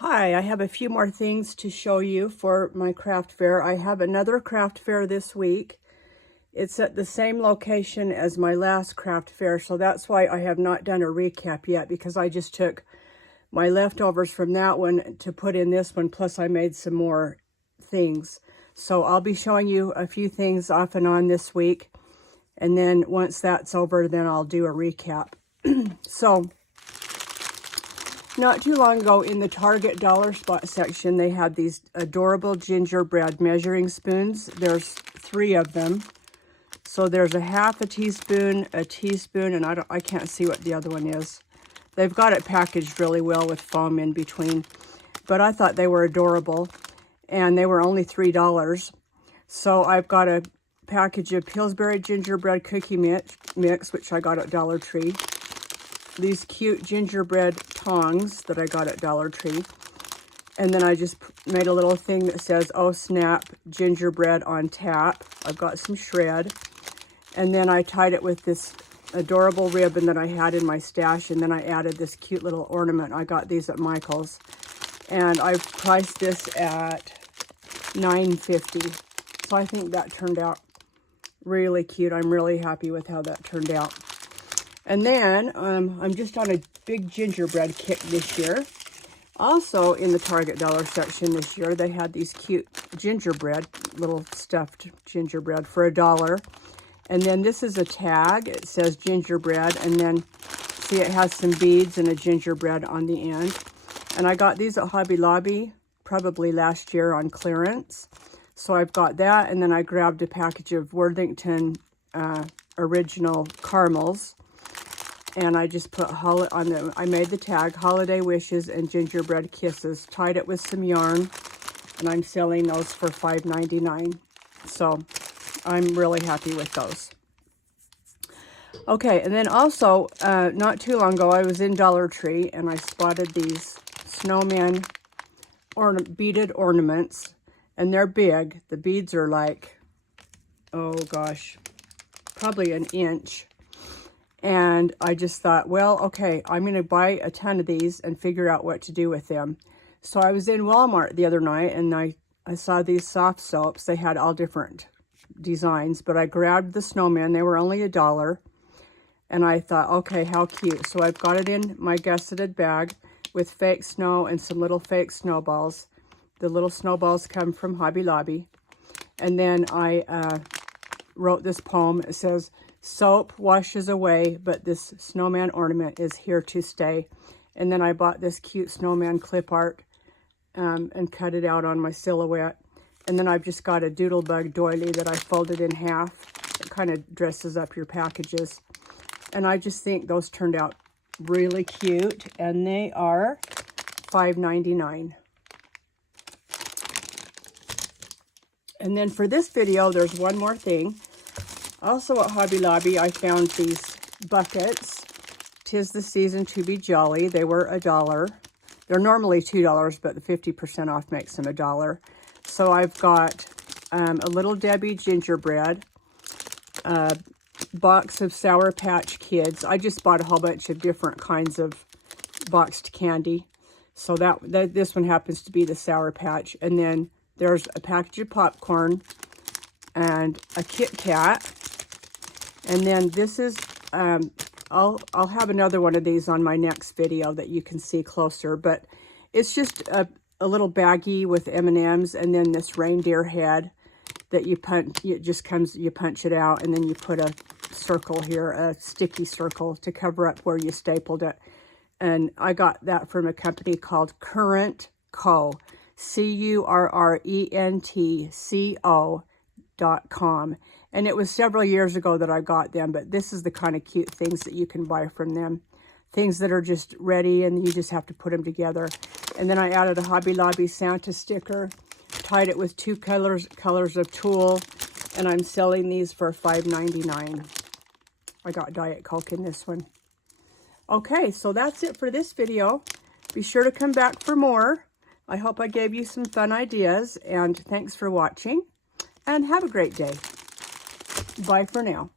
Hi, I have a few more things to show you for my craft fair. I have another craft fair this week. It's at the same location as my last craft fair, so that's why I have not done a recap yet, because I just took my leftovers from that one to put in this one, plus I made some more things. So I'll be showing you a few things off and on this week, and then once that's over, then I'll do a recap. So not too long ago in the Target dollar spot section, they had these adorable gingerbread measuring spoons. There's 3 of them. So there's a half a teaspoon, and I can't see what the other one is. They've got it packaged really well with foam in between, but I thought they were adorable, and they were only $3. So I've got a package of Pillsbury gingerbread cookie mix, which I got at Dollar Tree. These cute gingerbread tongs that I got at Dollar Tree. And then I just made a little thing that says, "Oh snap, gingerbread on tap." I've got some shred. And then I tied it with this adorable ribbon that I had in my stash. And then I added this cute little ornament. I got these at Michael's. And I priced this at $9.50. So I think that turned out really cute. I'm really happy with how that turned out. And then I'm just on a big gingerbread kick this year. Also in the Target dollar section this year, they had these cute gingerbread, little stuffed gingerbread for $1. And then this is a tag. It says gingerbread, and then see it has some beads and a gingerbread on the end. And I got these at Hobby Lobby probably last year on clearance. So I've got that, and then I grabbed a package of Worthington original caramels. And I just put I made the tag, Holiday Wishes and Gingerbread Kisses, tied it with some yarn, and I'm selling those for $5.99. So I'm really happy with those. Okay, and then also, not too long ago, I was in Dollar Tree, and I spotted these snowman beaded ornaments, and they're big. The beads are like, oh gosh, probably an inch. And I just thought, well, okay, I'm going to buy a ton of these and figure out what to do with them. So I was in Walmart the other night, and I saw these soft soaps. They had all different designs, but I grabbed the snowman. They were only $1. And I thought, okay, how cute. So I've got it in my gusseted bag with fake snow and some little fake snowballs. The little snowballs come from Hobby Lobby. And then I wrote this poem. It says, "Soap washes away, but this snowman ornament is here to stay." And then I bought this cute snowman clip art and cut it out on my silhouette. And then I've just got a doodlebug doily that I folded in half. It kind of dresses up your packages. And I just think those turned out really cute. And they are $5.99. And then for this video, there's one more thing. Also at Hobby Lobby, I found these buckets. 'Tis the season to be jolly. They were $1. They're normally $2, but the 50% off makes them $1. So I've got a Little Debbie gingerbread, a box of Sour Patch Kids. I just bought a whole bunch of different kinds of boxed candy. So this one happens to be the Sour Patch. And then there's a package of popcorn and a Kit Kat. And then this is, I'll have another one of these on my next video that you can see closer, but it's just a little baggie with M&Ms, and then this reindeer head that you punch, you punch it out, and then you put a circle here, a sticky circle to cover up where you stapled it. And I got that from a company called Current Co. CURRENTCO.com. And it was several years ago that I got them, but this is the kind of cute things that you can buy from them. Things that are just ready, and you just have to put them together. And then I added a Hobby Lobby Santa sticker, tied it with 2 colors of tulle, and I'm selling these for $5.99. I got Diet Coke in this one. Okay, so that's it for this video. Be sure to come back for more. I hope I gave you some fun ideas, and thanks for watching, and have a great day. Bye for now.